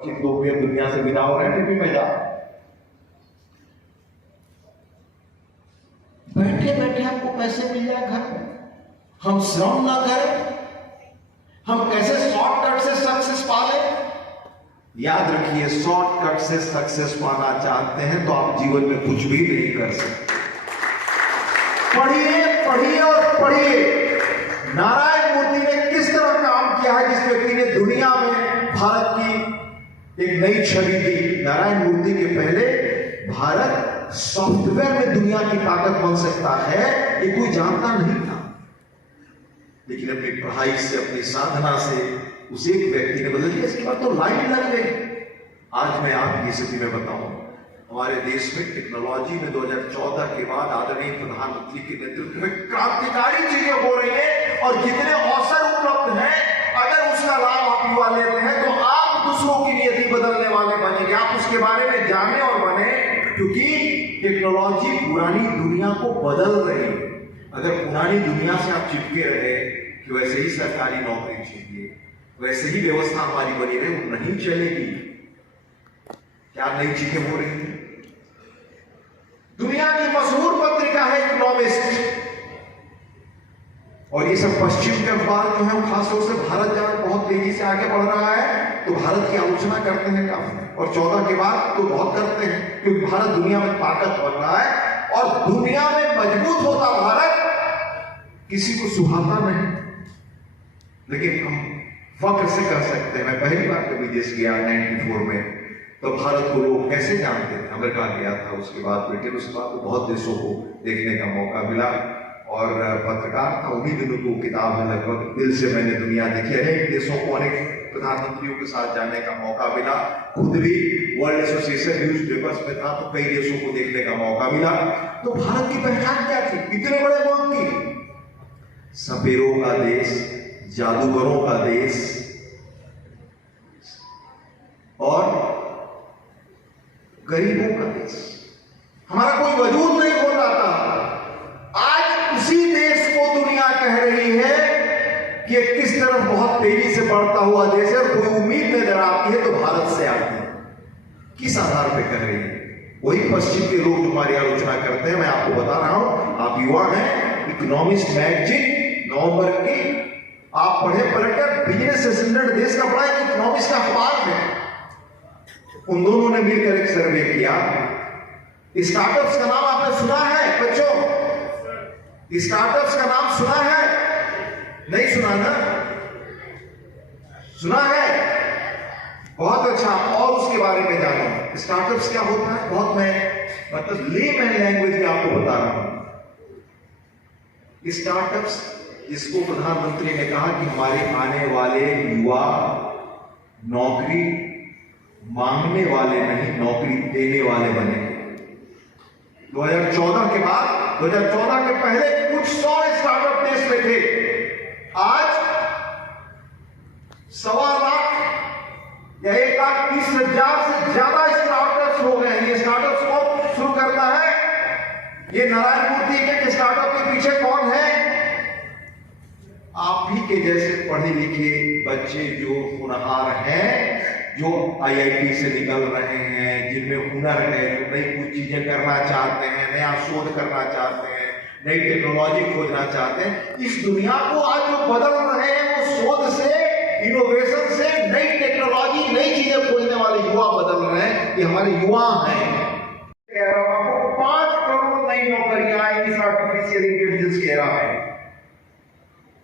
दुनिया से विदा हो रहे हैं, टीवी में जा बैठे बैठे आपको पैसे मिल जाए घर में, हम श्रम ना करें, हम कैसे शॉर्टकट से सक्सेस पा लें। याद रखिए, शॉर्टकट से सक्सेस पाना चाहते हैं तो आप जीवन में कुछ भी नहीं कर सकते। पढ़िए पढ़िए और पढ़िए। नारायण मूर्ति ने किस तरह काम किया है, जिस व्यक्ति ने दुनिया में भारत की एक नई छवि दी। नारायण मूर्ति के पहले भारत सॉफ्टवेयर में दुनिया की ताकत बन सकता है, ये कोई जानता नहीं था, लेकिन अपनी पढ़ाई से, अपनी साधना से उस एक व्यक्ति ने बदल दिया। इसके बाद तो लाइन लग गई। आज मैं आपकी स्थिति में बताऊं, हमारे देश में टेक्नोलॉजी में 2014 के बाद आदरणीय प्रधानमंत्री के नेतृत्व में क्रांतिकारी चीजें हो रही हैं, और जितने अवसर उपलब्ध हैं, अगर उसका लाभ आप युवा लेते हैं तो आप दूसरों की नियति बदलने वाले बनेंगे। आप उसके बारे में जाने और बने, क्योंकि टेक्नोलॉजी पुरानी दुनिया को बदल रही है। अगर पुरानी दुनिया से आप चिपके रहे कि वैसे ही सरकारी नौकरी चाहिए, वैसे ही व्यवस्था हमारी बनी रहे, वो नहीं चलेगी। क्या नई चीजें हो रही हैं? दुनिया की मशहूर पत्रिका है इकोनॉमिस्ट, और ये सब पश्चिम के अखबार जो है, खासतौर से भारत जहां बहुत तेजी से आगे बढ़ रहा है तो भारत की आलोचना करते हैं काफी, और 14 के बाद तो बहुत करते हैं, क्योंकि भारत दुनिया में ताकत बन रहा है, और दुनिया में मजबूत होता भारत किसी को सुहाता नहीं, लेकिन हम फख्र से कर सकते हैं। मैं पहली बार कभी विदेश गया 94 में, तो भारत को लोग कैसे जानते थे, अमेरिका गया था, उसके बाद ब्रिटेन, उसके बाद तो बहुत देशों को देखने का मौका मिला, और पत्रकार था, उन्हीं दिनों को किताब है लगभग दिल से मैंने दुनिया देखी। अनेक देशों को, अनेक प्रधानमंत्रियों के साथ जाने का मौका मिला, खुद भी वर्ल्ड एसोसिएशन न्यूज पेपर्स में था, तो कई देशों को देखने का मौका मिला। तो भारत की पहचान क्या थी? इतने बड़े मुल्क की, सपेरों का देश, जादूगरों का देश, और गरीबों का देश। हमारा कोई वजूद नहीं होता था। आज उसी देश को दुनिया कह रही है कि ये किस तरह बहुत तेजी से बढ़ता हुआ देश है, और कोई उम्मीद नजर आती है तो भारत से आती है। किस आधार पे कह रही है? वही पश्चिम के लोग जो हमारी आलोचना करते हैं। मैं आपको बता रहा हूं, आप युवा हैं, इकोनॉमिस्ट मैगजीन नवंबर की आप पढ़े, पढ़कर बिजनेस एसेंडेंट देश का बड़ा एक इकोनॉमिस्ट का अखबार है, उन दोनों ने मिलकर एक सर्वे किया। स्टार्टअप्स का नाम आपने सुना है बच्चों? स्टार्टअप्स का नाम सुना है? नहीं सुना ना? सुना है? बहुत अच्छा। और उसके बारे में जानो, स्टार्टअप्स क्या होता है। बहुत मैं मतलब लेमैन लैंग्वेज में आपको बता रहा हूं। स्टार्टअप्स, इसको प्रधानमंत्री ने कहा कि हमारे आने वाले युवा नौकरी मांगने वाले नहीं, नौकरी देने वाले बने। 2014 के बाद, 2014 के पहले कुछ 100 स्टार्टअप देश में थे, आज 1.25 लाख या 1,30,000 से ज्यादा स्टार्टअप्स हो गए हैं। ये स्टार्टअप्स कौन शुरू करता है? ये नारायण मूर्ति के स्टार्टअप के पीछे कौन है? आप ही के जैसे पढ़े लिखे बच्चे जो होनहार हैं, जो IIT से निकल रहे हैं, जिनमें हुनर है, जो नई कुछ चीजें करना चाहते हैं, नया शोध करना चाहते हैं, नई टेक्नोलॉजी खोजना चाहते हैं। इस दुनिया को आज जो बदल रहे हैं, वो शोध से, इनोवेशन से, नई टेक्नोलॉजी, नई चीजें खोजने वाले युवा बदल रहे हैं। ये हमारे युवा हैं। कह रहा हूं आपको, 5 करोड़ नई नौकरियां आएंगी इस आर्टिफिशियल इंटेलिजेंस के एरा में।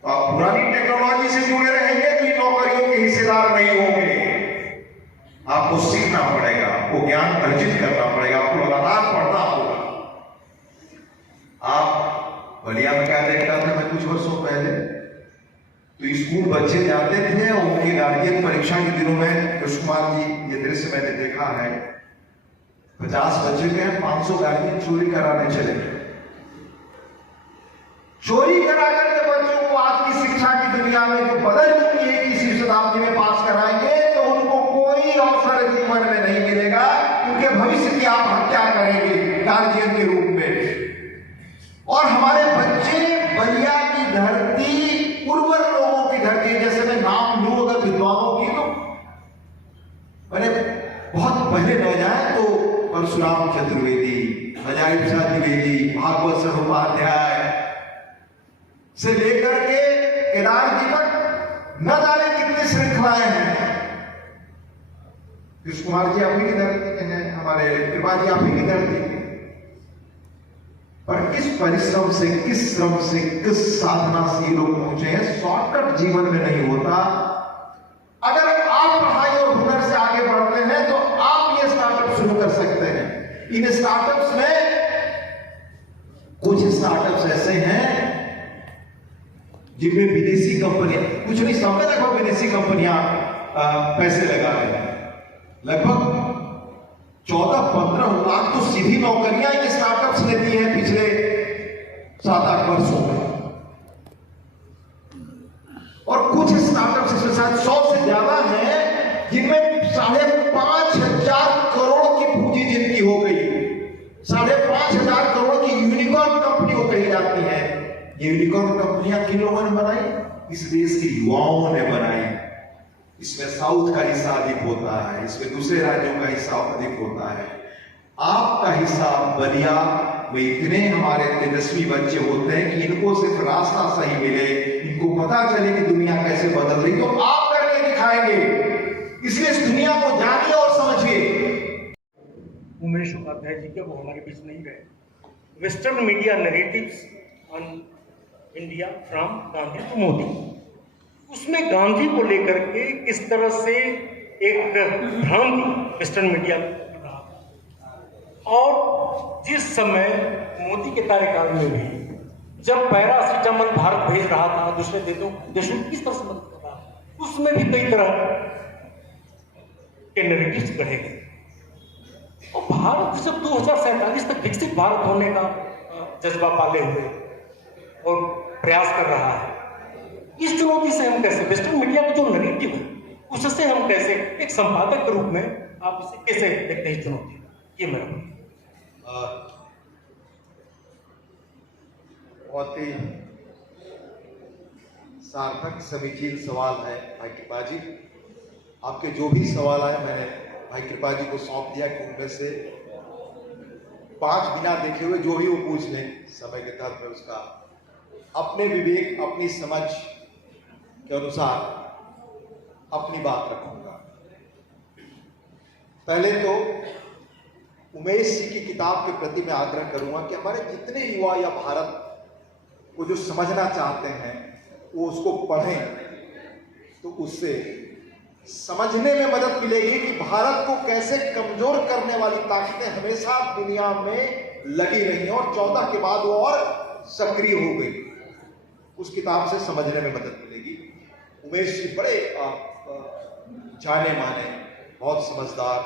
आप पुरानी टेक्नोलॉजी से जुड़े रहेंगे तो इन नौकरियों के हिस्सेदार नहीं होंगे। आपको सीखना पड़ेगा, आपको ज्ञान अर्जित करना पड़ेगा, आपको लगातार पढ़ना होगा। आप बलिया में क्या देखता था मैं कुछ वर्षों पहले, तो स्कूल बच्चे जाते थे और उनके गार्जियन परीक्षा के दिनों में, कृष्ण कुमार जी ये दृश्य मैंने देखा है, 50 बच्चे के 500 गार्जियन चोरी कराने चले गए। चोरी करा करके बच्चों को आज की शिक्षा की दुनिया में जो बदल चुकी है कि इसी शताब्दी में पास कराएंगे तो उनको कोई अवसर जीवन में नहीं मिलेगा। उनके भविष्य की आप हत्या करेंगे गार्जियन के रूप में। और हमारे बच्चे बलिया की धरती, उर्वर लोगों की धरती, जैसे मैं नाम लूं अगर विद्वानों की, तो मैंने बहुत पहले न जाए तो परशुराम चतुर्वेदी, अजायब शाह द्विवेदी, भागवत सरोपाध्याय से लेकर के केदार जी तक न जाने कितनी श्रृंखलाएं हैं। कृष्ण कुमार जी आप ही की धरती के हैं, हमारे कृपा जी आप ही की धरती के, पर किस परिश्रम से, किस श्रम से, किस साधना से लोग पहुंचे हैं। शॉर्टकट जीवन में नहीं होता। अगर आप पढ़ाई और हुनर से आगे बढ़ते हैं तो आप ये स्टार्टअप शुरू कर सकते हैं। इन स्टार्टअप्स में कुछ स्टार्टअप्स ऐसे हैं जिनमें विदेशी कंपनियां, कुछ नहीं समझ रखो, विदेशी कंपनियां पैसे लगा रही हैं। लगभग 14-15 लाख तो सीधी नौकरियां ये स्टार्टअप्स ने दी हैं पिछले 7-8 वर्षों में। और कुछ स्टार्टअप्स इसमें शायद 100 से ज्यादा हैं जिनमें 5,500 करोड़ की पूंजी जिनकी हो गई। 5,500 करोड़ की यूनिकॉर्न कंपनी कही जाती है। ये यूनिकॉर्न कंपनियां किन लोगों ने बनाई? इस देश के युवाओं ने बनाई। इसमें साउथ का हिस्सा अधिक होता है, इसमें दूसरे राज्यों का हिस्सा अधिक होता है। आपका हिस्सा बलिया में इतने हमारे तेजस्वी बच्चे होते हैं कि इनको सिर्फ रास्ता सही मिले, इनको पता चले कि दुनिया कैसे बदल रही, तो आप करके दिखाएंगे। इसलिए इस दुनिया को जानिए और समझिए। उमेश उपाध्याय जी के वो हमारे बीच नहीं रहे। Western media narratives on India from Gandhi to Modi, उसमें गांधी को लेकर के किस तरह से एक भ्रांति वेस्टर्न मीडिया में रहा, और जिस समय मोदी के कार्यकाल में भी जब पैरासिटामोल भारत भेज रहा था दूसरे देशों किस तरह से मदद कर रहा था, उसमें भी कई तरह के नैरेटिव्स गढ़े गए। और भारत जब 2047 तक विकसित भारत होने का जज्बा पाले हुए और प्रयास कर रहा है, इस चुनौती से हम कैसे, वेस्टर्न मीडिया का जो नैरेटिव है उससे हम कैसे एक संपादक के रूप में आप इसे कैसे देखते हैं चुनौती? ये मेरा बहुत ही सार्थक समीचीन सवाल है भाई कृपा जी। आपके जो भी सवाल आए मैंने भाई कृपा जी को सौंप दिया कि उनमें से 5 बिना देखे हुए जो भी वो पूछ लें, समय के तहत में उसका अपने विवेक, अपनी समझ के अनुसार अपनी बात रखूंगा। पहले तो उमेश जी की किताब के प्रति मैं आग्रह करूंगा कि हमारे जितने युवा या भारत को जो समझना चाहते हैं वो उसको पढ़ें, तो उससे समझने में मदद मिलेगी कि भारत को कैसे कमजोर करने वाली ताकतें हमेशा दुनिया में लगी रही और 14 के बाद वो और सक्रिय हो गई। उस किताब से समझने में मदद मिलेगी। उमेश जी बड़े जाने माने, बहुत समझदार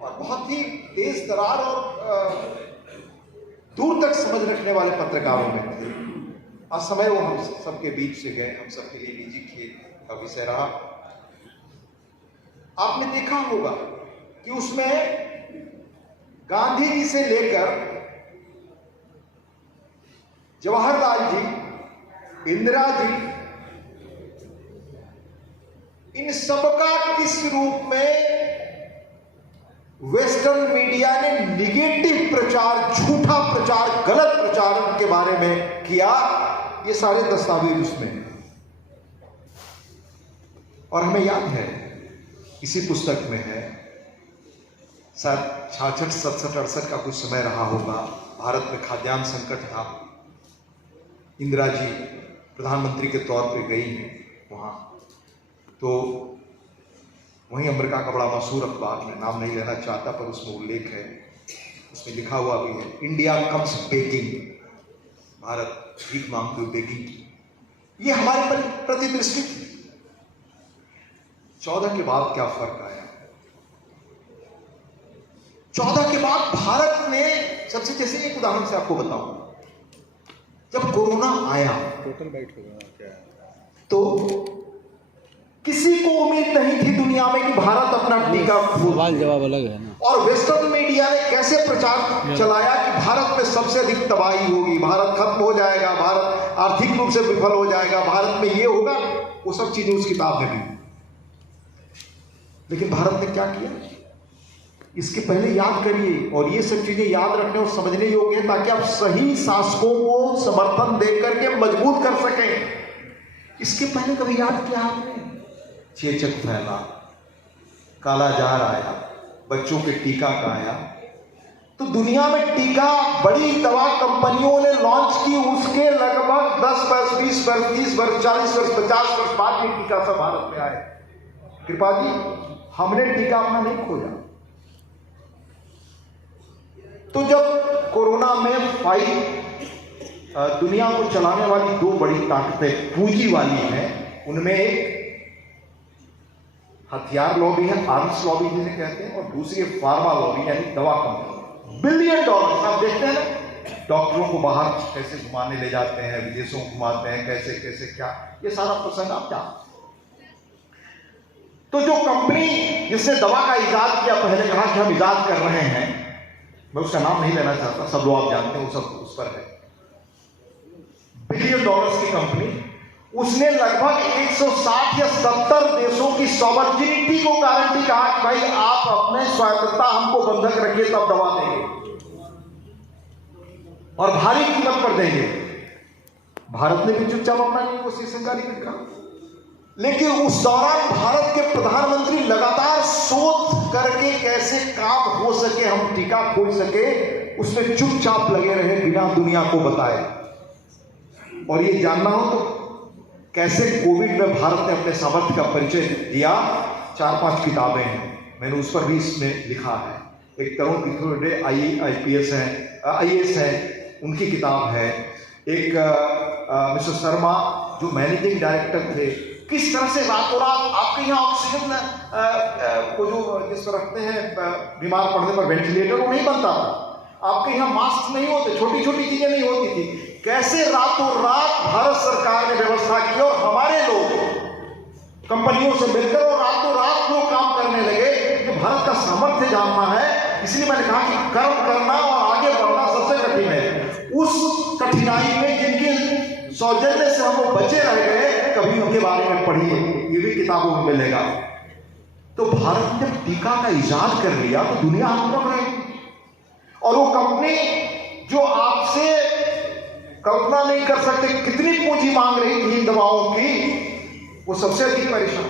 और बहुत ही तेज तरार और दूर तक समझ रखने वाले पत्रकारों में थे। आज समय वो हम सबके बीच से गए, हम सबके लिए निजी खेल का विषय रहा। आपने देखा होगा कि उसमें गांधी जी से लेकर जवाहरलाल जी, इंदिरा जी, इन सबका किस रूप में वेस्टर्न मीडिया ने निगेटिव प्रचार, झूठा प्रचार, गलत प्रचार उनके बारे में किया, ये सारे दस्तावेज उसमें हैं। और हमें याद है, इसी पुस्तक में है, शायद 66, 67, 68 का कुछ समय रहा होगा, भारत में खाद्यान्न संकट था। इंदिरा जी प्रधानमंत्री के तौर पे गई हैं वहाँ, तो वहीं अमेरिका का बड़ा मशहूर अखबार, मैं नाम नहीं लेना चाहता पर उसमें उल्लेख है, उसमें लिखा हुआ भी है, इंडिया कम्स बेगिंग, भारत भीख मांगते हुए बेगिंग। ये हमारे प्रति दृष्टि थी। 14 के बाद क्या फर्क आया? 14 के बाद भारत ने सबसे, जैसे एक उदाहरण से आपको बताऊं, जब कोरोना आया तो किसी को उम्मीद नहीं थी दुनिया में कि भारत अपना टीका सवाल जवाब अलग है ना। और वेस्टर्न मीडिया ने कैसे प्रचार चलाया कि भारत में सबसे अधिक तबाही होगी, भारत खत्म हो जाएगा, भारत आर्थिक रूप से विफल हो जाएगा, भारत में ये होगा, वो सब चीजें उस किताब में भी। लेकिन भारत ने क्या किया? इसके पहले याद करिए, और ये सब चीजें याद रखने और समझने योग्य है ताकि आप सही शासकों को समर्थन दे करके मजबूत कर सकें। इसके पहले कभी याद किया आपने? चेचक फैला, कालाजार आया, बच्चों के टीका का आया, तो दुनिया में टीका बड़ी दवा कंपनियों ने लॉन्च की, उसके लगभग 10 वर्ष, 20 वर्ष, 30 वर्ष, 40 वर्ष, 50 वर्ष बाद में टीका सब भारत में आए। कृपा जी, हमने टीका अपना नहीं खोजा। तो जब कोरोना में फाइट दुनिया को चलाने वाली दो बड़ी ताकतें पूंजी वाली हैं, उनमें एक हथियार लॉबी है, आर्म्स लॉबी जिसे कहते हैं, और दूसरी फार्मा लॉबी यानी दवा कंपनी। बिलियन डॉलर आप देखते हैं ना, डॉक्टरों को बाहर कैसे घुमाने ले जाते हैं, विदेशों को घुमाते हैं, कैसे कैसे क्या, ये सारा प्रसंग आप जानते। तो जो कंपनी जिसने दवा का इजाद किया, पहले कहा कि हम इजाद कर रहे हैं, मैं उसका नाम नहीं लेना चाहता, सब लोग आप जानते हैं, वो सब उस पर है, बिलियन डॉलर्स की कंपनी, उसने लगभग 160 या 70 देशों की सॉवरेनिटी को गारंटी कहा कि भाई आप अपने स्वायत्तता हमको बंधक रखिए तब दवा देंगे और भारी कीमत पर देंगे। भारत ने भी चुपचाप अपना नेगोशिएशन जारी रखा, लेकिन उस दौरान भारत के प्रधानमंत्री लगातार शोध करके कैसे काम हो सके, हम टीका खोज सके, उसमें चुपचाप लगे रहे बिना दुनिया को बताए। और ये जानना हो तो कैसे कोविड में भारत ने अपने सामर्थ्य का परिचय दिया, 4-5 किताबें हैं, मैंने उस पर भी इसमें लिखा है। एक तरुण पिथौड़े IAS हैं, उनकी किताब है। एक मिस्टर शर्मा जो मैनेजिंग डायरेक्टर थे, किस तरह से रातों रात आपके यहाँ ऑक्सीजन को जो जिस पर रखते हैं बीमार पड़ने पर वेंटिलेटर, वो नहीं बनता था, आपके यहाँ मास्क नहीं होते, छोटी छोटी चीजें नहीं होती थी, कैसे रातों रात भारत सरकार ने व्यवस्था की और हमारे लोग कंपनियों से मिलकर और रातों रात लोग काम करने लगे कि भारत का सामर्थ्य जानना है। इसलिए मैंने कहा कि कर्म करना और आगे बढ़ना सबसे कठिन है। उस कठिनाई में जिनके सौजन्य से हम लोग बचे रह गए, कभी उनके बारे में पढ़िए, ये भी किताबों में मिलेगा। तो भारत ने टीका का इजाद कर लिया तो दुनिया हम तरफ रहेगी, और वो कंपनी जो आपसे कल्पना नहीं कर सकते कितनी पूंजी मांग रही थी इन दवाओं की, वो सबसे अधिक परेशान।